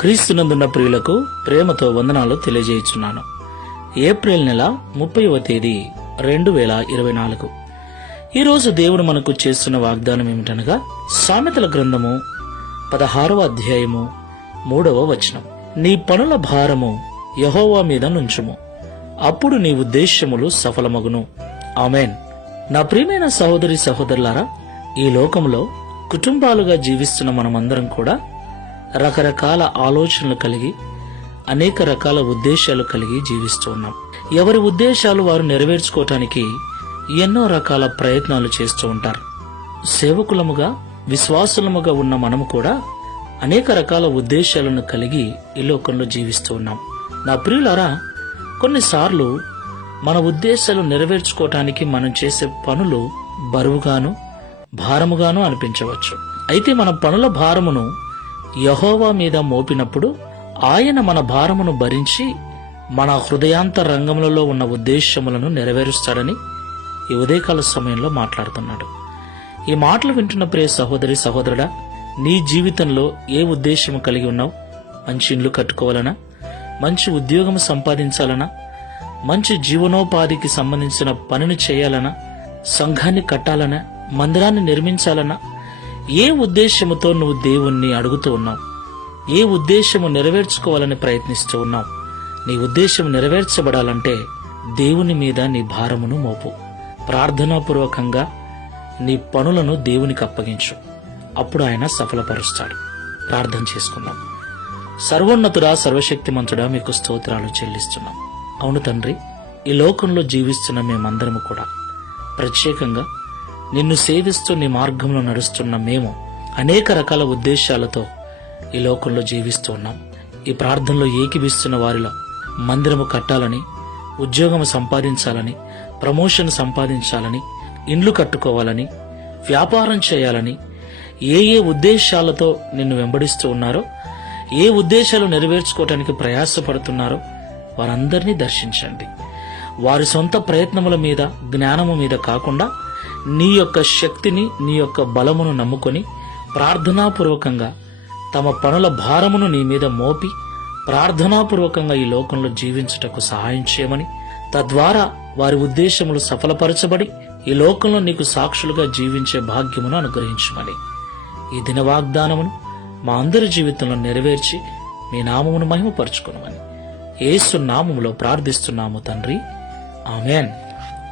క్రీస్తునందున్న ప్రియులకు ప్రేమతో వందనాలు తెలియజేయుచున్నాను. ఏప్రిల్ నెల 30వ తేదీ 2024. ఈరోజు దేవుడు మనకు చేస్తున్న వాగ్దానం ఏమిటనగా, సామెతల గ్రంథము 16వ అధ్యాయము 3వ వచనం. నీ పనుల భారము యెహోవా మీద నుంచుము, అప్పుడు నీ ఉద్దేశ్యములు సఫలమగును. ఆమేన్. నా ప్రియమైన సహోదరి సహోదరులారా, ఈ లోకంలో కుటుంబాలుగా జీవిస్తున్న మనమందరం కూడా రకరకాల ఆలోచనలు కలిగి అనేక రకాల ఉద్దేశాలు కలిగి జీవిస్తూ ఉన్నాం. ఎవరి ఉద్దేశాలు వారు నెరవేర్చుకోవటానికి ఎన్నో రకాల ప్రయత్నాలు చేస్తూ ఉంటారు. సేవకులముగా విశ్వాసులముగా ఉన్న మనము కూడా అనేక రకాల ఉద్దేశాలను కలిగి ఈ లోకంలో జీవిస్తూ ఉన్నాం. నా ప్రియులారా, కొన్నిసార్లు మన ఉద్దేశాలు నెరవేర్చుకోవటానికి మనం చేసే పనులు బరువుగాను భారముగాను అనిపించవచ్చు. అయితే మన పనుల భారమును యెహోవా మీద మోపినప్పుడు ఆయన మన భారమును భరించి మన హృదయాంత రంగములలో ఉన్న ఉద్దేశములను నెరవేరుస్తాడని ఈ ఉదయకాల సమయంలో మాట్లాడుతున్నాడు. ఈ మాటలు వింటున్న ప్రియ సహోదరి సహోదరుడా, నీ జీవితంలో ఏ ఉద్దేశము కలిగి ఉన్నావు? మంచి ఇల్లు కట్టుకోవాలనా? మంచి ఉద్యోగం సంపాదించాలనా? మంచి జీవనోపాధికి సంబంధించిన పనిని చేయాలనా? సంఘాన్ని కట్టాలనా? మందిరాన్ని నిర్మించాలనా? ఏ ఉద్దేశముతో నువ్వు దేవుణ్ణి అడుగుతూ ఉన్నావు? ఏ ఉద్దేశము నెరవేర్చుకోవాలని ప్రయత్నిస్తూ ఉన్నావు? నీ ఉద్దేశం నెరవేర్చబడాలంటే దేవుని మీద నీ భారమును మోపు. ప్రార్థనాపూర్వకంగా నీ పనులను దేవునికి అప్పగించు. అప్పుడు ఆయన సఫలపరుస్తాడు. ప్రార్థన చేసుకుందాం. సర్వోన్నతుడా, సర్వశక్తిమంతుడా, మీకు స్తోత్రాలు చెల్లిస్తున్నాం. అవును తండ్రి, ఈ లోకంలో జీవిస్తున్న మేమందరము కూడా, ప్రత్యేకంగా నిన్ను సేవిస్తూ నీ మార్గంలో నడుస్తున్న మేము అనేక రకాల ఉద్దేశాలతో ఈ లోకంలో జీవిస్తూ ఉన్నాం. ఈ ప్రార్థనలో ఏకీభిస్తున్న వారిలో మందిరము కట్టాలని, ఉద్యోగం సంపాదించాలని, ప్రమోషన్ సంపాదించాలని, ఇండ్లు కట్టుకోవాలని, వ్యాపారం చేయాలని ఏ ఉద్దేశాలతో నిన్ను వెంబడిస్తూ ఉన్నారో, ఏ ఉద్దేశాలు నెరవేర్చుకోవటానికి ప్రయాసపడుతున్నారో వారందరినీ దర్శించండి. వారి సొంత ప్రయత్నముల మీద, జ్ఞానము మీద కాకుండా నీ యొక్క శక్తిని, నీ యొక్క బలమును నమ్ముకొని ప్రార్థనాపూర్వకంగా తమ పనుల భారమును నీ మీద మోపి ప్రార్థనాపూర్వకంగా ఈ లోకంలో జీవించుటకు సహాయం చేయమని, తద్వారా వారి ఉద్దేశములు సఫలపరచబడి ఈ లోకంలో నీకు సాక్షులుగా జీవించే భాగ్యమును అనుగ్రహించమని, ఈ దిన వాగ్దానమును మా అందరి జీవితంలో నెరవేర్చి మీ నామమును మహిమపరచుకునమని యేసు నామములో ప్రార్థిస్తున్నాము తండ్రి. ఆమేన్.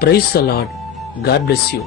Praise the Lord. God bless you.